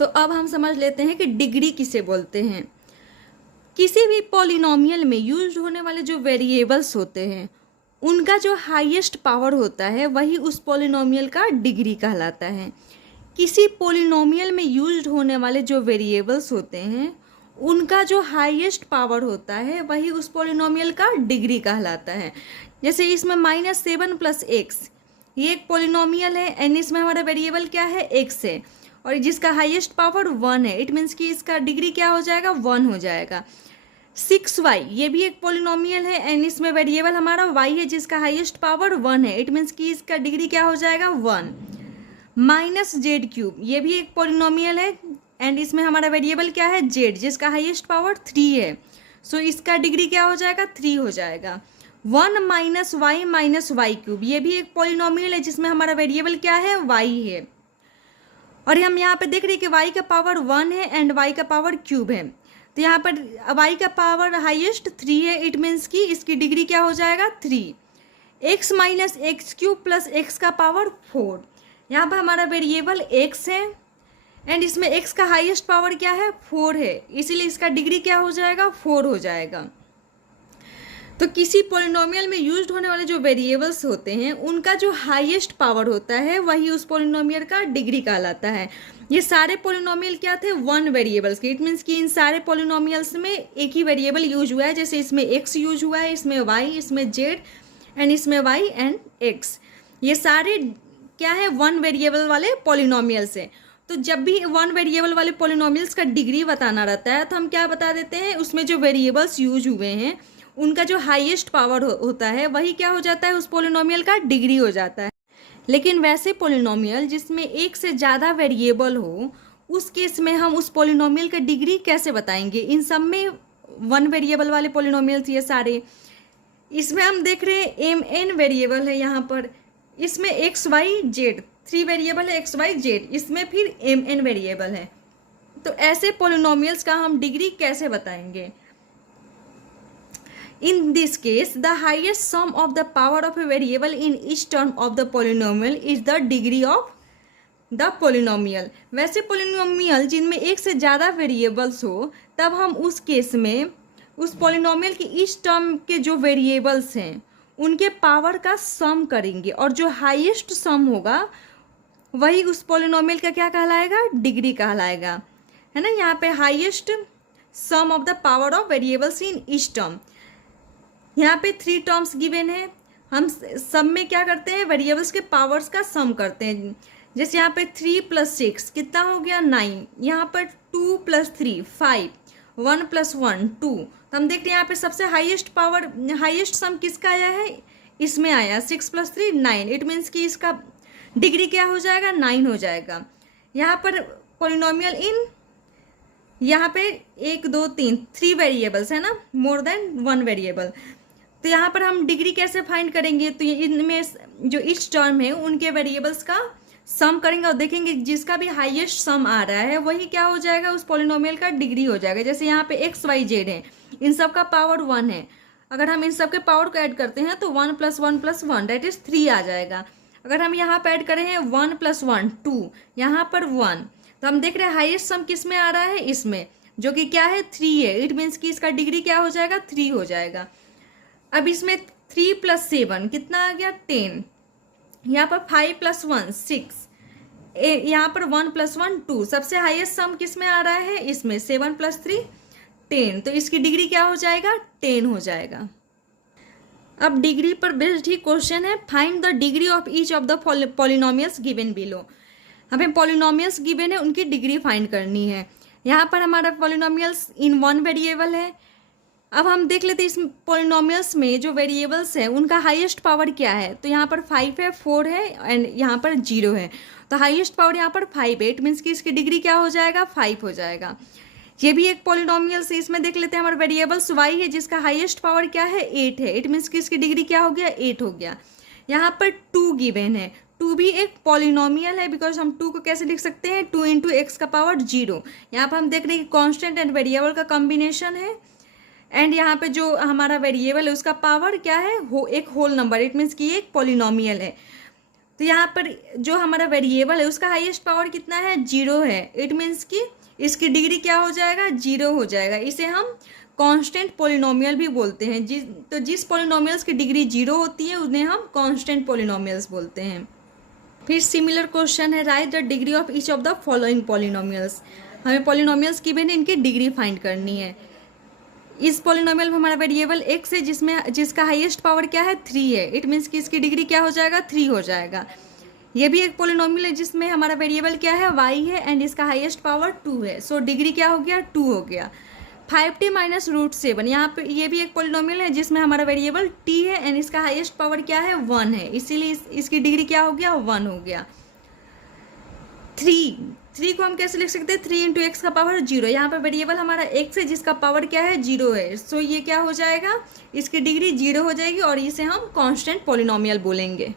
तो अब हम समझ लेते हैं कि डिग्री किसे बोलते हैं। किसी भी पॉलिनोमियल में यूज होने वाले जो वेरिएबल्स होते हैं उनका जो हाईएस्ट पावर होता है वही उस पॉलिनोमियल का डिग्री कहलाता है। किसी पॉलिनोमियल में यूज होने वाले जो वेरिएबल्स होते हैं उनका जो हाईएस्ट पावर होता है वही उस पॉलिनोमियल का डिग्री कहलाता है। जैसे इसमें -7 + x, ये एक पॉलिनोमियल है एंड इसमें हमारा वेरिएबल क्या है, x है, और जिसका हाईएस्ट पावर 1 है। इट मीन्स कि इसका डिग्री क्या हो जाएगा, 1 हो जाएगा। 6y, ये भी एक पॉलिनोमियल है एंड इसमें वेरिएबल हमारा y है जिसका हाईएस्ट पावर 1 है। इट मीन्स कि इसका डिग्री क्या हो जाएगा, 1। -z³, ये भी एक पॉलिनोमियल है एंड इसमें हमारा वेरिएबल क्या है, z, जिसका हाईएस्ट पावर 3 है। सो इसका डिग्री क्या हो जाएगा, 3 हो जाएगा। 1 - y - y³, ये भी एक पॉलिनोमियल है जिसमें हमारा वेरिएबल क्या है, y है, और हम यहाँ पे देख रहे हैं कि y का पावर 1 है एंड y का पावर क्यूब है। तो यहाँ पर y का पावर हाईएस्ट 3 है। इट मीन्स कि इसकी डिग्री क्या हो जाएगा, 3। x - x³ + x का पावर 4, यहाँ पर हमारा वेरिएबल x है एंड इसमें x का हाईएस्ट पावर क्या है, 4 है, इसीलिए इसका डिग्री क्या हो जाएगा, 4 हो जाएगा। तो किसी पॉलिनोमियल में यूज्ड होने वाले जो वेरिएबल्स होते हैं उनका जो हाईएस्ट पावर होता है वही उस पॉलिनोमियल का डिग्री कहलाता है। ये सारे पॉलिनोमियल क्या थे, 1 वेरिएबल्स के। इट मीन्स कि इन सारे पॉलिनोमियल्स में एक ही वेरिएबल यूज हुआ है। जैसे इसमें x यूज हुआ है, इसमें y, इसमें z एंड इसमें y एंड x। ये सारे क्या है, 1 वेरिएबल वाले पॉलिनोमियल्स हैं। तो जब भी 1 वेरिएबल वाले पॉलिनोमियल्स का डिग्री बताना रहता है तो हम क्या बता देते हैं, उसमें जो वेरिएबल्स यूज हुए हैं उनका जो हाईएस्ट पावर होता है वही क्या हो जाता है, उस पॉलिनोमियल का डिग्री हो जाता है। लेकिन वैसे पॉलिनोमियल जिसमें एक से ज़्यादा वेरिएबल हो उस केस में हम उस पॉलिनोमियल का डिग्री कैसे बताएंगे। इन सब में 1 वेरिएबल वाले पॉलिनोमियल्स ये सारे, इसमें हम देख रहे हैं mn वेरिएबल है, यहाँ पर इसमें x y z 3 वेरिएबल है, x y z, इसमें फिर mn वेरिएबल है। तो ऐसे पॉलिनोमियल्स का हम डिग्री कैसे बताएंगे। In this case, the highest sum of the power of a variable in each term of the polynomial is the degree of the polynomial। वैसे polynomial जिनमें एक से ज़्यादा वेरिएबल्स हो तब हम उस केस में उस polynomial की each term के जो वेरिएबल्स हैं उनके पावर का सम करेंगे और जो हाईएस्ट सम होगा वही उस polynomial का क्या कहलाएगा, डिग्री कहलाएगा, है ना। यहाँ पे highest sum of the power of variables in each term, यहाँ पे 3 टर्म्स गिवन है। हम सब में क्या करते हैं, वेरिएबल्स के पावर्स का सम करते हैं। जैसे यहाँ पे 3 + 6 कितना हो गया, 9। यहाँ पर 2 + 3 5, 1 + 1 2। तो हम देखते हैं यहाँ पे सबसे हाईएस्ट पावर, हाईएस्ट सम किसका आया है, इसमें आया 6 + 3 9। इट मीन्स कि इसका डिग्री क्या हो जाएगा, 9 हो जाएगा। यहाँ पर पॉलिनोमियल इन, यहाँ पे 1 2 3 वेरिएबल्स है ना, मोर देन 1 वेरिएबल। तो यहाँ पर हम डिग्री कैसे फाइंड करेंगे, तो इनमें जो इच टर्म है उनके वेरिएबल्स का सम करेंगे और देखेंगे जिसका भी हाईएस्ट सम आ रहा है वही क्या हो जाएगा, उस पॉलिनोमियल का डिग्री हो जाएगा। जैसे यहाँ पे x y z है, इन सब का पावर 1 है। अगर हम इन सब के पावर को ऐड करते हैं तो 1 + 1 + 1 दैट इज 3 आ जाएगा। अगर हम यहाँ पर ऐड करें हैं 1 + 1 2, यहाँ पर 1, तो हम देख रहे हैं हाईएस्ट सम किस में आ रहा है, इसमें, जो कि क्या है, 3 है। इट मीन्स कि इसका डिग्री क्या हो जाएगा, 3 हो जाएगा। अब इसमें 3 + 7 कितना आ गया, 10। यहाँ पर 5 + 1 6, यहाँ पर 1 + 1 2। सबसे हाईएस्ट सम किस में आ रहा है, इसमें 7 + 3 10। तो इसकी डिग्री क्या हो जाएगा, 10 हो जाएगा। अब डिग्री पर बेस्ड ही क्वेश्चन है, find the degree of each of the polynomials given below. हमें पॉलिनोमियल्स गिवन है उनकी डिग्री फाइंड करनी है। यहाँ पर हमारा पॉलिनोमियल्स इन 1 वेरिएबल है। अब हम देख लेते हैं इस पॉलिनोमियल्स में जो वेरिएबल्स है उनका हाईएस्ट पावर क्या है। तो यहाँ पर 5 है, 4 है एंड यहाँ पर 0 है। तो हाईएस्ट पावर यहाँ पर 5 है। इट मीन्स कि इसकी डिग्री क्या हो जाएगा, 5 हो जाएगा। ये भी एक पॉलिनोमियल से, इसमें देख लेते हैं हमारे वेरिएबल्स y है जिसका हाईएस्ट पावर क्या है, 8 है। इट मीन्स कि इसकी डिग्री क्या हो गया, 8 हो गया। यहाँ पर 2 गिवन है, 2 भी एक पॉलिनोमियल है बिकॉज हम 2 को कैसे लिख सकते हैं, 2 × x का पावर 0। यहाँ पर हम देख रहे हैं कि कॉन्स्टेंट एंड वेरिएबल का कॉम्बिनेशन है एंड यहाँ पे जो हमारा वेरिएबल है उसका पावर क्या है, एक होल नंबर। इट मीन्स कि ये एक पॉलिनोमियल है। तो यहाँ पर जो हमारा वेरिएबल है उसका हाईएस्ट पावर कितना है, 0 है। इट मीन्स कि इसकी डिग्री क्या हो जाएगा, 0 हो जाएगा। इसे हम कांस्टेंट पॉलिनोमियल भी बोलते हैं। जिस पॉलिनोमियल्स की डिग्री 0 होती है उन्हें हम कांस्टेंट पॉलिनोमियल्स बोलते हैं। फिर सिमिलर क्वेश्चन है, right the degree of each of the following polynomials. हमें पॉलिनोमियल्स की भी इनकी डिग्री फाइंड करनी है। इस पॉलिनोमियल में हमारा वेरिएबल x है जिसका हाईएस्ट पावर क्या है, 3 है। इट मीन्स कि इसकी डिग्री क्या हो जाएगा, 3 हो जाएगा। ये भी एक पॉलिनोमियल है जिसमें हमारा वेरिएबल क्या है, y है एंड इसका हाईएस्ट पावर 2 है। सो डिग्री क्या हो गया, 2 हो गया। 5t माइनस रूट 7, यहाँ पे ये भी एक पॉलिनोमियल है जिसमें हमारा वेरिएबल t है एंड इसका हाईएस्ट पावर क्या है, 1 है। इसीलिए इसकी डिग्री क्या हो गया, 1 हो गया। 3 को हम कैसे लिख सकते हैं, 3 इंटू एक्स का पावर 0। यहाँ पर वेरिएबल हमारा x है जिसका पावर क्या है, 0 है। सो ये क्या हो जाएगा, इसकी डिग्री 0 हो जाएगी और इसे हम कांस्टेंट पॉलिनोमियल बोलेंगे।